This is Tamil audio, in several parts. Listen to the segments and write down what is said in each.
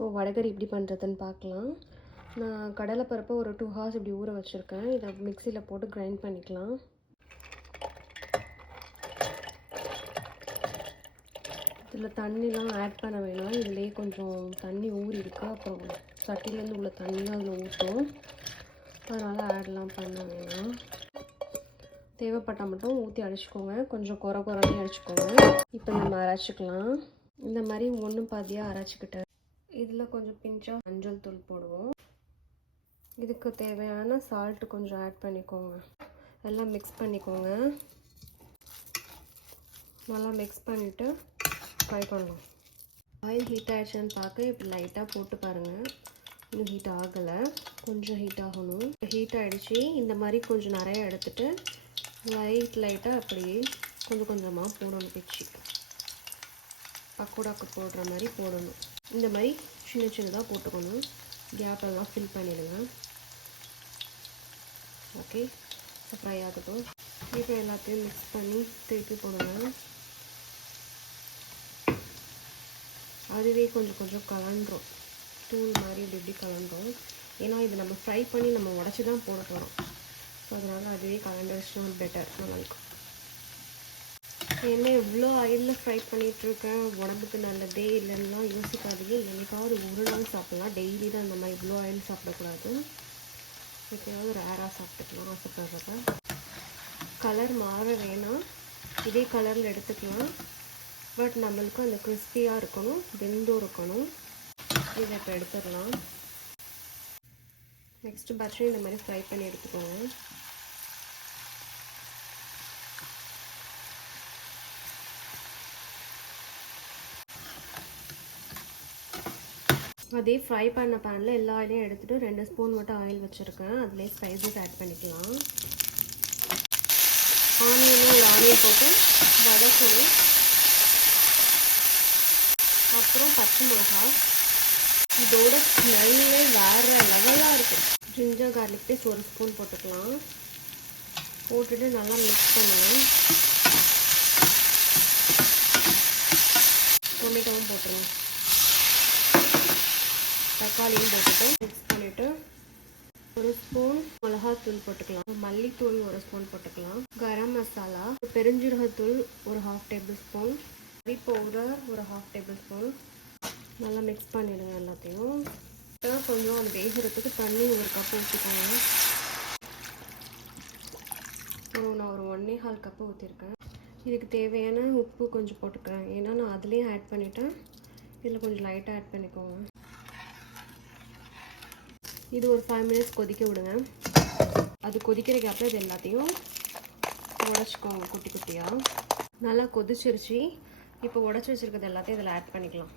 ஸோ வடைகறி எப்படி பண்ணுறதுன்னு பார்க்கலாம். நான் கடலைப்பருப்பை ஒரு 2 ஹார்ஸ் இப்படி ஊற வச்சுருக்கேன். இதை மிக்சியில் போட்டு கிரைண்ட் பண்ணிக்கலாம். இதில் தண்ணிலாம் ஆட் பண்ண வேணாம். இதுலேயே கொஞ்சம் தண்ணி ஊறி இருக்கு. அப்புறம் சட்டிலேருந்து உள்ள தண்ணியும் அதில் ஊற்றும். அதனால் ஆட்லாம் பண்ண வேணாம். தேவைப்பட்டால் மட்டும் ஊற்றி அரைச்சிக்கோங்க. கொஞ்சம் குறைன்னு அரைச்சிக்கோங்க. இப்போ நம்ம அரைச்சிக்கலாம். இந்த மாதிரி ஒன்று பாதியாக அரைச்சிக்கிட்டேன். இதில் கொஞ்சம் பிஞ்சாக மஞ்சள் தூள் போடுவோம். இதுக்கு தேவையான சால்ட்டு கொஞ்சம் ஆட் பண்ணிக்கோங்க. எல்லாம் மிக்ஸ் பண்ணிக்கோங்க. நல்லா மிக்ஸ் பண்ணிவிட்டு ஃப்ரை பண்ணலாம். ஆயில் ஹீட் ஆகிடுச்சான்னு பார்க்க இப்படி லைட்டாக போட்டு பாருங்கள். இன்னும் ஹீட் ஆகலை, கொஞ்சம் ஹீட் ஆகணும். ஹீட் ஆகிடுச்சி. இந்த மாதிரி கொஞ்சம் நிறைய எடுத்துகிட்டு லைட்டாக அப்படியே கொஞ்சம் கொஞ்சமாக போடணும். பிச்சு பக்கோடாக்கு போடுற மாதிரி போடணும். இந்த மாதிரி சின்ன சின்னதாக போட்டுக்கணும். கேப்பெல்லாம் ஃபில் பண்ணிடுங்க. ஓகே, ஃப்ரை ஆகட்டும். இப்போ எல்லாத்தையும் மிக்ஸ் பண்ணி திருப்பி போடுங்க. அதுவே கொஞ்சம் கலண்டுரும். தூள் மாதிரி இப்படி கலண்டுரும். ஏன்னா இது நம்ம ஃப்ரை பண்ணி நம்ம உடச்சி தான் போட போகிறோம். ஸோ அதனால் அதுவே கலண்டர்ஸ்னால் பெட்டர், நல்லாயிருக்கும். என்ன எவ்வளோ ஆயிலில் ஃப்ரை பண்ணிகிட்ருக்கேன், உடம்புக்கு நல்லதே இல்லைன்னா யோசிக்காதீங்க. என்னைக்காவது ஒரு நாள் சாப்பிட்லாம். டெய்லி தான் இந்த மாதிரி இவ்வளோ ஆயில் சாப்பிடக்கூடாது. எப்போயாவது ரேராக சாப்பிட்டுக்கலாம் ஆசைப்படுறப்ப. கலர் மாற வேணாம், இதே கலரில் எடுத்துக்கலாம். பட் நம்மளுக்கு அந்த கிறிஸ்பியாக இருக்கணும், வெந்தும் இருக்கணும். இதை இப்போ எடுத்துடலாம். நெக்ஸ்ட்டு பேட்சும் இந்த மாதிரி ஃப்ரை பண்ணி எடுத்துக்கோங்க. அதே ஃப்ரை பண்ண பேனில் எல்லா ஆயிலையும் எடுத்துகிட்டு 2 ஸ்பூன் மட்டும் ஆயில் வச்சுருக்கேன். அதிலே ஸ்பைசஸ் ஆட் பண்ணிக்கலாம். ஆனியனும் ஒரு ஆனியன் போட்டு வதக்கணும். அப்புறம் பச்சை மிளகா. இதோட ஸ்மெல்லே வேறு லெவலாக இருக்கும். ஜிஞ்சர் கார்லிக் பேஸ்ட் 1 ஸ்பூன் போட்டுக்கலாம். போட்டுட்டு நல்லா மிக்ஸ் பண்ணுங்கள். டொமேட்டோவும் போட்டுருங்க. தக்காளியும் போட்டுட்டு மிக்ஸ் பண்ணிவிட்டு 1 ஸ்பூன் மிளகாத்தூள் போட்டுக்கலாம். மல்லித்தூள் 1 ஸ்பூன் போட்டுக்கலாம். கரம் மசாலா, பெருஞ்சீரகத்தூள் ஒரு 1/2 டேபிள் ஸ்பூன், கறி பவுடர் ஒரு 1/2 டேபிள் ஸ்பூன். நல்லா மிக்ஸ் பண்ணிவிடுங்க எல்லாத்தையும். கொஞ்சம் அது வேகிறதுக்கு தண்ணி 1 கப் ஊற்றிக்கோங்க. நான் ஒரு 1.25 கப்பு ஊற்றிருக்கேன். இதுக்கு தேவையான உப்பு கொஞ்சம் போட்டுக்கிறேன். ஏன்னா நான் அதுலேயும் ஆட் பண்ணிவிட்டேன். இதில் கொஞ்சம் லைட்டாக ஆட் பண்ணிக்கோங்க. இது ஒரு 5 மினிட்ஸ் கொதிக்க விடுங்க. அது கொதிக்கிற கேப்பில் இது எல்லாத்தையும் உடச்சிக்கோங்க குட்டி குட்டியாக. நல்லா கொதிச்சிருச்சு. இப்போ உடச்சி வச்சுருக்கிறது எல்லாத்தையும் இதில் ஆட் பண்ணிக்கலாம்.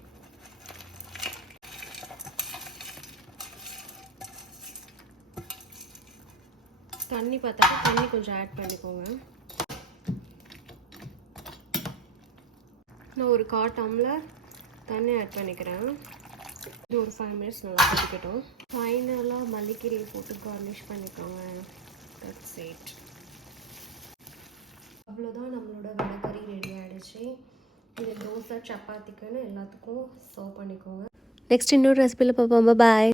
தண்ணி பார்த்தாக்கா தண்ணி கொஞ்சம் ஆட் பண்ணிக்கோங்க. நான் ஒரு 1/4 டம்ளர் தண்ணி ஆட் பண்ணிக்கிறேன். இது ஒரு 5 மினிட்ஸ் நல்லா கொதிக்கட்டும். ஃபைனலாக மல்லிக்கீரையை போட்டு கார்னிஷ் பண்ணிக்கோங்க. That's it. அவ்வளோதான், நம்மளோட வடைகறி ரெடி ஆகிடுச்சு. இது தோசை சப்பாத்திக்குன்னு எல்லாத்துக்கும் சர்வ் பண்ணிக்கோங்க. நெக்ஸ்ட் இன்னொரு ரெசிபியில் பார்ப்போம். பாய்.